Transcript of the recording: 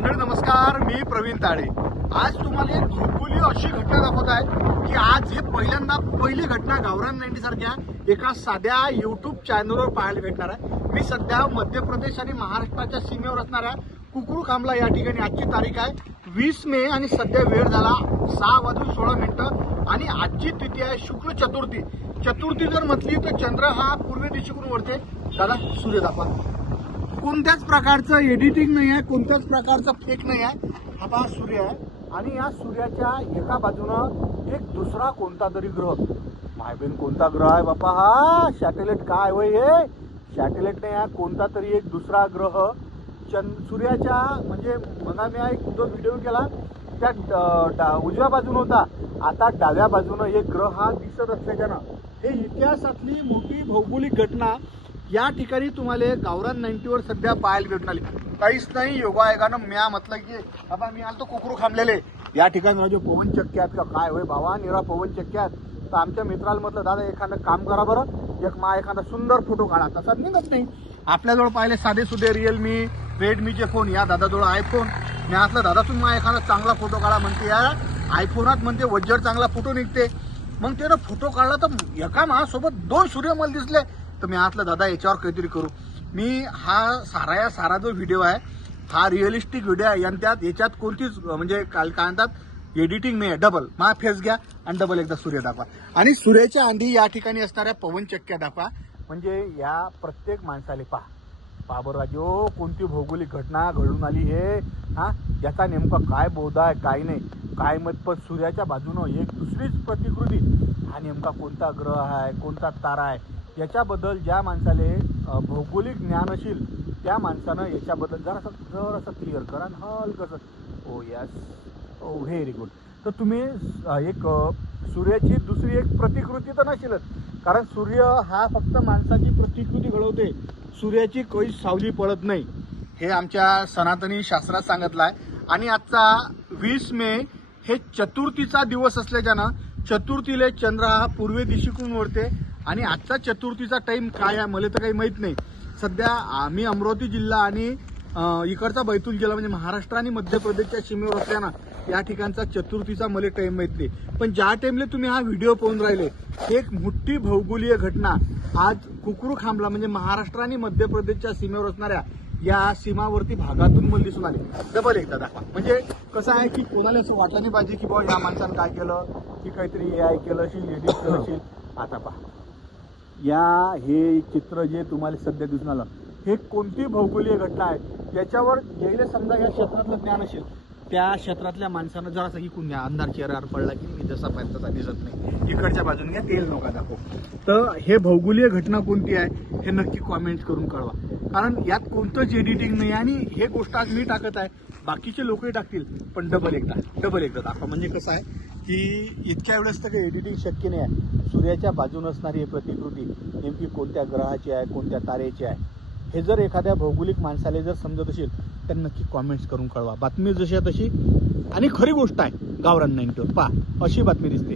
मंडळी नमस्कार, मी प्रवीण ताळे। आज तुम्हाला एक घुलघुली अशी घटना दाखवत आहे की आज हे पहिली घटना गावरान 90 सारख्या एका साध्या युट्यूब चॅनलवर पाहायला भेटणार आहे। मी सध्या मध्य प्रदेश आणि महाराष्ट्राच्या सीमेवर असणाऱ्या कुकुरुखामला या ठिकाणी आजची तारीख आहे 20 मे आणि सध्या वेळ झाला 6:16 आणि आजची तिथी आहे शुक्ल चतुर्थी। चतुर्थी जर म्हटली तर चंद्र हा पूर्व दिशेकडून वळते। दादा सूर्य दाखवा। कोणत्याच प्रकारचं एडिटिंग नाही आहे, कोणत्याच प्रकारचं फेक नाही आहे। हा पहा सूर्य आहे आणि या सूर्याच्या एका बाजूनं एक दुसरा कोणता तरी ग्रह, मायबेन कोणता ग्रह आहे बापा? हा सॅटेलाइट काय होय? हे सॅटेलाइट नाही आहे, कोणता तरी एक दुसरा ग्रह सूर्याच्या म्हणजे मग मी एक जो व्हिडिओ केला त्या उजव्या बाजून होता, आता डाव्या बाजूनं एक ग्रह हा दिसत असल्याच्यानं हे इतिहासातली मोठी भौगोलिक घटना या ठिकाणी तुम्हाला गावरान 90 वर सध्या पाहायला भेटून आली। काहीच नाही, योगायोगानं म्या म्हटलं की बाबा मी आलतो कुकुरुखामलेले या ठिकाणी माझे पवन चक्क्यात का काय होय भावा, निरा पवन चक्क्यात। तर आमच्या मित्राला म्हटलं दादा एखादं काम करा बरं, एखादा सुंदर फोटो काढा। तसा निघत नाही आपल्याजवळ पाहिले साधे सुधे रिअलमी रेडमीचे फोन, या दादाजवळ आयफोन। मी म्हटलं दादा तुम्ही एखादा चांगला फोटो काढा, म्हणते या आयफोनात म्हणते वज्जर चांगला फोटो निघते। मग ते फोटो काढला तर एका माझ्यासोबत 2 सूर्य मला दिसले। तर मी म्हटलं दादा याच्यावर काहीतरी करू। मी हा सारा जो व्हिडिओ आहे हा रिअलिस्टिक व्हिडिओ आहे आणि याच्यात कोणतीच म्हणजे काय म्हणतात एडिटिंग नाही आहे। डबल मा फेस घ्या आणि डबल एकदा सूर्य दाखवा आणि सूर्याच्या आधी या ठिकाणी असणाऱ्या पवन चक्क्या दाखवा, म्हणजे या प्रत्येक माणसाला पहा बरं राजो कोणती भौगोलिक घटना घडून आली हे। याचा नेमका काय बोध आहे काय नाही काय मत, पण सूर्याच्या बाजूनं एक दुसरीच प्रतिकृती, हा नेमका कोणता ग्रह आहे कोणता तारा आहे याच्याबद्दल ज्या माणसाले भौगोलिक ज्ञान असेल त्या माणसानं याच्याबद्दल जरासं क्लिअर करा हलकसं। ओ यस, ओ व्हेरी गुड। तर तुम्ही एक सूर्याची दुसरी एक प्रतिकृती तर नसेलच, कारण सूर्य हा फक्त माणसाची प्रतिकृती घडवते, सूर्याची काही सावली पडत नाही हे आमच्या सनातनी शास्त्रात सांगितलं आहे। आणि आजचा 20 मे हे चतुर्थीचा दिवस असल्याच्यानं चतुर्थीला चंद्र हा पूर्व दिशेकडून वळते आणि आजचा चतुर्थीचा टाइम काय आहे मला तर काही माहित नाही। सध्या आम्ही अमरावती जिल्हा आणि इकडचा बैतूल जिल्हा म्हणजे महाराष्ट्र आणि मध्य प्रदेशच्या सीमेवर असल्यानं या ठिकाणचा चतुर्थीचा मला टाइम माहित नाही, पण ज्या टाइमला तुम्ही हा व्हिडिओ पाहून राहिले एक मोठी भौगोलिक घटना आज कुकुरुखामला म्हणजे महाराष्ट्र आणि मध्य प्रदेशच्या सीमेवर असणाऱ्या या सीमावर्ती भागातून मला दिसून आले। डबल एकदा दाखवा, म्हणजे कसं आहे की कोणाला असं वाटलं नाही पाहिजे की बाबा या माणसानं काय केलं की काहीतरी AI केलं असेल, एडिट केलं असेल। आता पहा हे चित्र जे तुम्हाला सध्या दिसून आलं हे कोणती भौगोलिक घटना आहे याच्यावर गेले समजा या क्षेत्रातलं ज्ञान असेल त्या क्षेत्रातल्या माणसानं जरासा इकून घ्या, अंधार चेहऱ्यावर पडला की मी जसा पाहिजे तसा दिसत नाही, इकडच्या बाजूने घ्या, तेल नका दाखव। तर हे भौगोलिक घटना कोणती आहे हे नक्की कॉमेंट करून कळवा, कारण यात कोणतंच एडिटिंग नाही आणि हे गोष्ट आज मी टाकत आहे, बाकीचे लोकही टाकतील, पण डबल एकदा दाखवा। म्हणजे कसं आहे की इतक्या वेळेस तर काही एडिटिंग शक्य नाही आहे। सूर्याच्या बाजून असणारी ही प्रतिकृती नेमकी कोणत्या ग्रहाची आहे कोणत्या तारेची आहे हे जर एखाद्या भौगोलिक माणसाला जर समजत असेल तर नक्की कॉमेंट्स करून कळवा। बातमी जशी आहे तशी आणि खरी गोष्ट आहे गावरान 90 पहा अशी बातमी दिसते।